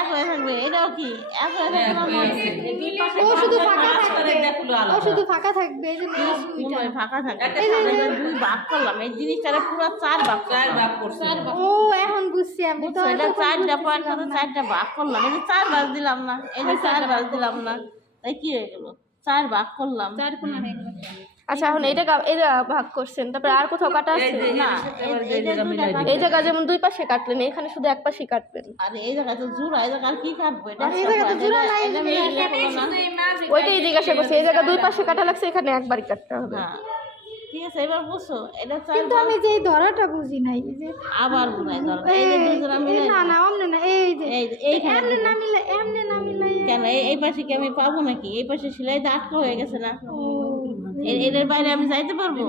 এক হয়ে থাকবে, এটাও কি এক হয়ে থাকবে? ও শুধু ফাঁকা থাকবে, ও শুধু ফাঁকা থাকবে, এই জন্য ফাঁকা থাকবে। দুই ভাগ করলাম, এই জিনিসটা পুরো চার ভাগ করছে। ও এখন বুঝছি আমি তো এটা চারটা পয়েন্ট করে চারটা ভাগ করলাম, এই যে চার ভাগ দিলাম না, এই যে চার ভাগ দিলাম না, তাই কি হয়ে গেল? চার ভাগ করলাম। আচ্ছা এখন এটা ভাগ করছেন, তারপরে আর কোথাও কাটা আছে না? এই জায়গা যেমন দুই পাশে কাটলেন, এখানে শুধু এক পাশে কাটবেন। আরে এই জায়গায় তো জোড়া, এই জায়গা আর কি কাটবো? এটা এই জায়গা তো জোড়া নাই, ওইটাই জিজ্ঞাসা করছি। এই জায়গা দুই পাশে কাটা লাগছে, এখানে একবারই কাটতে হবে। হ্যাঁ ঠিক আছে, এবার বুঝছো? এটা কিন্তু আমি যে ধরাটা বুঝি নাই, এই যে আবার বুঝাই দরকার। এই যে দুই জোড়া মিলে না না অমনে না, এই যে এইখানে এমনে না মিলে, এমনে না মিলে কেন? এই পাশে কি আমি পাবো নাকি? এই পাশে সেলাইটা আটকা হয়ে গেছে না, এর বাইরে আমি যাইতে পারবো?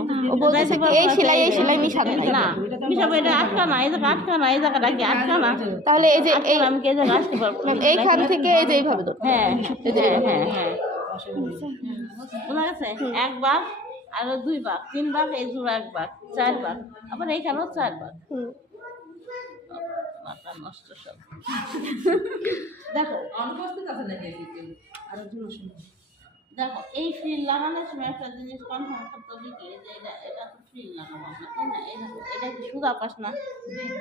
এই সেলাই মিশাবে না, মিশাবো। এটা আটকা না, এই জায়গা আটকা না, এই জায়গাটা কি আটকা না? তাহলে এই যে আমি কি এই জায়গা আসতে পারবো? এইখান থেকে এই যে এইভাবে ধরো। হ্যাঁ হ্যাঁ হ্যাঁ হ্যাঁ, বোঝা গেছে? এক ভাগ আর দুই ভাগ, তিন ভাগ, এই জোড়া এক ভাগ, চার ভাগ, আবার এইখানেও চার ভাগ। মাথা নষ্ট সব। দেখো দেখো, এই ফ্রিল লাগানোর সময় একটা জিনিস কনফার্ম করতে হবে কি, যে এটা তো ফ্রিল লাগাবো আমরা, তাই না? এটা কি সুদা পাশ না,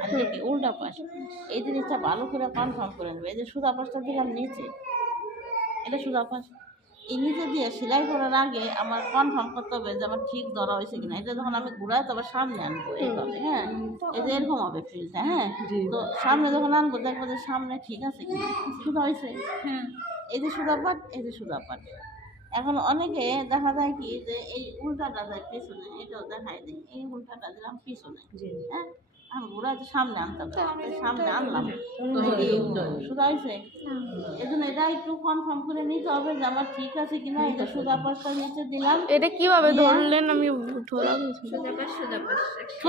আর এটা কি উল্টা পাশ? এই জিনিসটা ভালো করে কনফার্ম করে নেবে। এই যে সুদা পাশটা দিলাম নিচে, এটা সুদা পাশ। এই নিচে দিয়ে সেলাই করার আগে আমার কনফার্ম করতে হবে যে আমার ঠিক ধরা হয়েছে কিনা। এটা যখন আমি ঘুরাই তবে সামনে আনবো এইভাবে, হ্যাঁ, এই যে এরকম হবে ফ্রিলটা, হ্যাঁ। তো সামনে যখন আনবো দেখবো যে সামনে ঠিক আছে কিনা, সুদা হয়েছে, হ্যাঁ। এই যে সুদা পাট, এই যে সুদা পাট। এখন অনেকে দেখা যায় কি যে এই উল্টাটা যায় পিছনে, এটাও দেখাই দিই, এই উল্টাটা দিলাম পিছনে, হ্যাঁ। আমি ঘুরা তো সামনে আনতাম, সামনে আনলাম, সুদা হয়েছে। এই জন্য এটা একটু কনফার্ম করে নিতে হবে যে আমার ঠিক আছে কিনা। এটা সুদা পাশটা নিচে দিলাম। এটা কিভাবে ধরলেন? আমি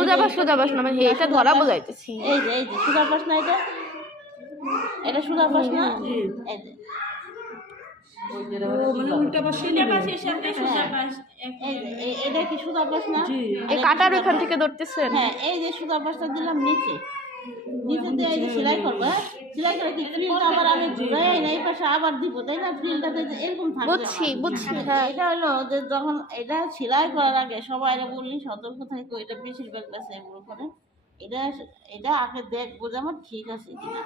ধরা সুদা পাশ না, মানে এটা ধরা বোঝাইতেছি। এই যে সুদা পাশ না, এটা সুদা পাশ না, এই যে এটা কি সুদা পাশ না? এই কাটার ওখান থেকে ধরতেছেন? হ্যাঁ, এই যে সুদা পাশটা দিলাম নিচে, নিচে দিয়ে এই যে সেলাই করবো, সেলাই করে কি ফ্রিলটা আবার আমি ঘুরাই না, এই পাশে আবার দিব, তাই না? ফ্রিলটাতে এরকম থাকবে। বুঝছি। এটা হলো যে যখন এটা সেলাই করার আগে সবাই বললি সতর্ক থাকো, এটা বেশিরভাগ কাছে এগুলো করে। এটা আগে দেখবো যে আমার ঠিক আছে কিনা।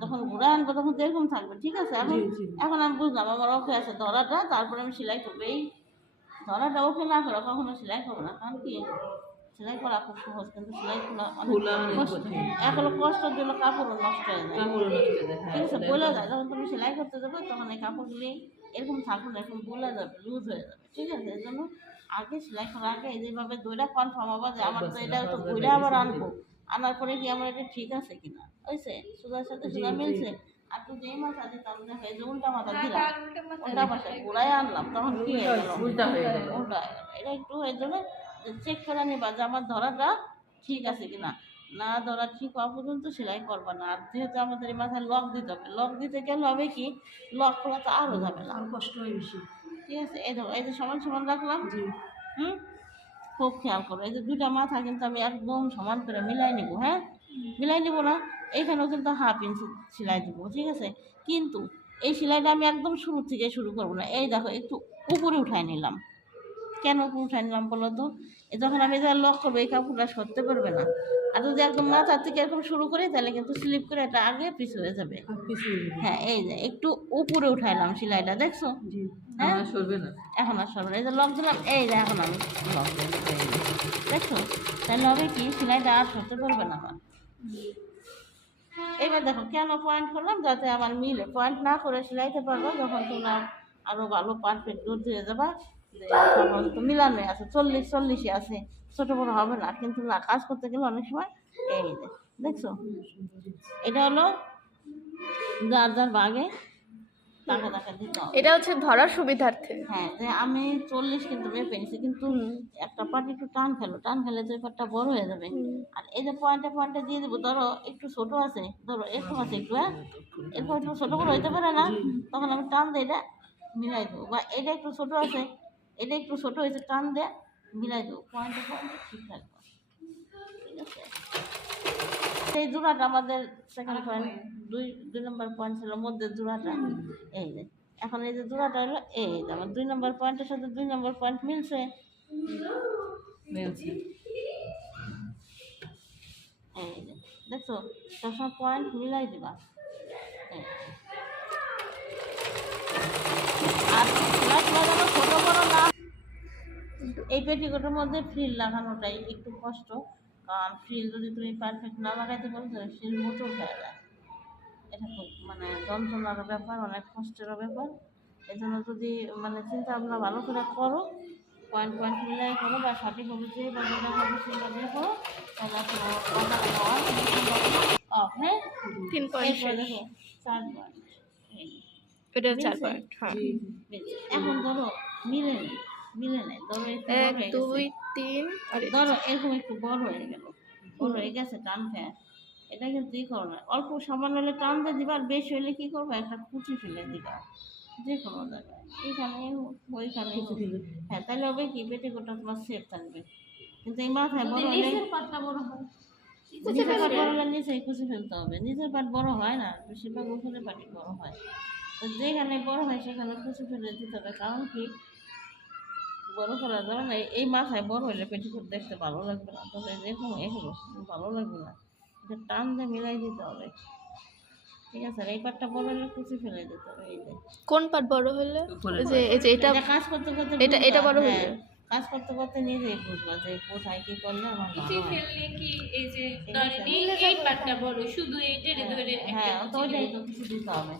যখন ঘুরে আনবো তখন তো এরকম থাকবে, ঠিক আছে? এখন আমি বুঝলাম আমার ওকে আছে ধরাটা, তারপরে আমি সেলাই করবো। এই ধরাটা ওকে না করে কখনো সেলাই করবো না, কারণ কি সেলাই করা খুব সহজ, কিন্তু সেলাই করা অনেক কষ্ট। এখন কষ্ট দিলে কাপড়ও নষ্ট হয়ে যায়, ঠিক আছে? বলে যায় যখন তুমি সেলাই করতে যাবে তখন এই কাপড়গুলি এরকম থাকবে না, এরকম বলে যাবে, লুজ হয়ে যাবে, ঠিক আছে? এই জন্য আগে সেলাই করার আগে যেভাবে দইটা কনফার্ম হবো যে আমার তো এটা তো দইটা আবার আনবো, আনার পরে কি আমার এটা ঠিক আছে কিনা, হয়েছে? সুদার সাথে সুদা মিলছে। আর তুই যে মাথা দিতাম দেখো, এই যে উল্টা মাথা দিলাম, উল্টা পাশে ঘুরাই আনলাম, তখন কি হয়ে গেল? উল্টা হয়ে গেল। এটা একটু হয়ে যাবে, চেক করে নিবা যে আমার ধরাটা ঠিক আছে কিনা। না ধরা ঠিক হওয়া পর্যন্ত সেলাই করবা না। আর যেহেতু আমাদের এই মাথায় লক দিতে হবে, লক দিতে গেলে হবে কি, লক খোলা তো আরও যাবে না, কষ্ট হয় বেশি, ঠিক আছে? এই ধরো, এই যে সমান সমান রাখলাম, খুব খেয়াল করো। এই যে দুইটা মাথা কিন্তু আমি একদম সমান করে মিলাই নিব, হ্যাঁ, মিলাই নিব না। এইখানেও কিন্তু হাফ ইঞ্চি সেলাই দেবো, ঠিক আছে? কিন্তু এই সেলাইটা আমি একদম শুরু থেকে শুরু করবো না। এই দেখো একটু উপরে উঠাই নিলাম। কেন উপরে উঠাই নিলাম বলো তো? যখন আমি যা লক করবো এই কাপড়টা সরতে পারবে না। আর যদি একদম মাথার থেকে এরকম শুরু করি তাহলে কিন্তু স্লিপ করে এটা আগে পিছু হয়ে যাবে। হ্যাঁ, এই যে একটু উপরে উঠাইলাম সেলাইটা, দেখছো? হ্যাঁ, সরবে না, এখন আর সরবে না। এই যে লক দিলাম, এই যে এখন আমি লক দেখছো? তাহলে হবে কি, সেলাইটা আর সরতে পারবে না আমার। এবার দেখো কেন পয়েন্ট করলাম, যাতে আমার মিলে। পয়েন্ট না করে সেলাইতে পারবো যখন তোমরা আরো ভালো পারফেক্ট দূর দিয়ে যাবা, তখন তো মিলানো আছে, 40-40 আছে, ছোট বড় হবে না। কিন্তু না, কাজ করতে গেলে অনেক সময় এই যে দেখছো, এটা হলো যার যার ভাগে টাকা টাকা দিতে হবে। এটা হচ্ছে ধরার সুবিধার্থে। হ্যাঁ, যে আমি 40 কিন্তু মেপে নিছি, কিন্তু একটা পার্ট একটু টান খেলে তো এই পার্টটা বড় হয়ে যাবে। আর এই যে পয়েন্টে দিয়ে দেবো, ধরো একটু ছোট আছে, ধরো এরকম আছে একটু, হ্যাঁ, এরকম একটু ছোট করে হইতে পারে না, তখন আমি টান দিয়ে এটা মিলাই দেবো। বা এটা একটু ছোট আছে, এটা একটু ছোট হয়েছে, টান দিয়ে মিলাই দেবো, পয়েন্টে ঠিক রাখবো, ঠিক আছে? এই জোড়াটা আমাদের সেকেন্ড পয়েন্ট, দুই নম্বর পয়েন্ট ছিল মধ্যে জোড়াটা, এই যে এখন এই যে জোড়াটা হলো এই যে আমার 2 নম্বর পয়েন্টের সাথে 2 নম্বর পয়েন্ট মিলছে, এই যে দেখছো, সবসময় পয়েন্ট মিলাই দিবা। এই। আর সেলাই লাগানো ছোট বড় না, এই পেটিকোটের মধ্যে ফ্রিল লাগানোটাই একটু কষ্ট, কারণ ফ্রিল যদি তুমি পারফেক্ট না লাগাইতে পারো তাহলে ফ্রিল মোটর হয়ে যায়। এটা খুব মানে যন্ত্রণারও ব্যাপার, অনেক কষ্টেরও ব্যাপার। এই জন্য যদি মানে চিন্তা ভাবনা ভালো করে করো, পয়েন্ট পয়েন্ট মিলাই করো বা সঠিকভাবে যে বা যেটা হবে সেটা দিয়ে করো, তাহলে অফ। হ্যাঁ 3 পয়েন্ট এরপর দেখো 4 পয়েন্ট, এটা 4 মিলছে? পয়েন্ট। হ্যাঁ এখন ধরো মিলে নেই, ধরো একটু 1 বড় হয়ে 2 গেছে, 3 আর ধরো এরকম একটু বড় হয়ে গেল, বড় হয়ে গেছে টানতে, এটা কিন্তু ই করো না, অল্প সামান্য হলে টান দিয়ে দিবা, আর বেশি হলে কি করবে একটা কুচি ফেলে দিবা যে কোনো জায়গায়, এখানে ওইখানে, হ্যাঁ তাহলে হবে কি পেটিকোটটা তোমার সেফ থাকবে। কিন্তু এই মাথায় বড় হলে নিচের পাট বড় হলে নিচেই কুচি ফেলতে হবে, নিচের পাট বড় হয় না, বেশিরভাগ উপরের পাটই বড় হয়। তো যেখানে বড় হয় সেখানে কুচি ফেলে দিতে হবে, কারণ কি বড় করার কারণে এই মাথায় বড় হলে পেটিকোট দেখতে ভালো লাগবে না, তবে যেরকম এগুলো ভালো লাগবে না, এটা টান দিয়ে মিলাই দিতে হবে, ঠিক আছে? আর এই পাটটা বড় হলে কুচি ফেলে দিতে হবে। এই যে কোন পার্ট বড় হলে? এই যে এটা এটা কাজ করতে করতে এটা বড় বুঝবা, হলে? হ্যাঁ, কাজ করতে করতে নিজেই বুঝবা যে কোথায় কি করলে আমার ভালো হয়। ফেললে কি এই যে ঠিক ধরেন আছে? এই পাটটা বড়, শুধু এইটারে ধরে হ্যাঁ একটা তো ওইটাই তো কিছু দিতে হবে।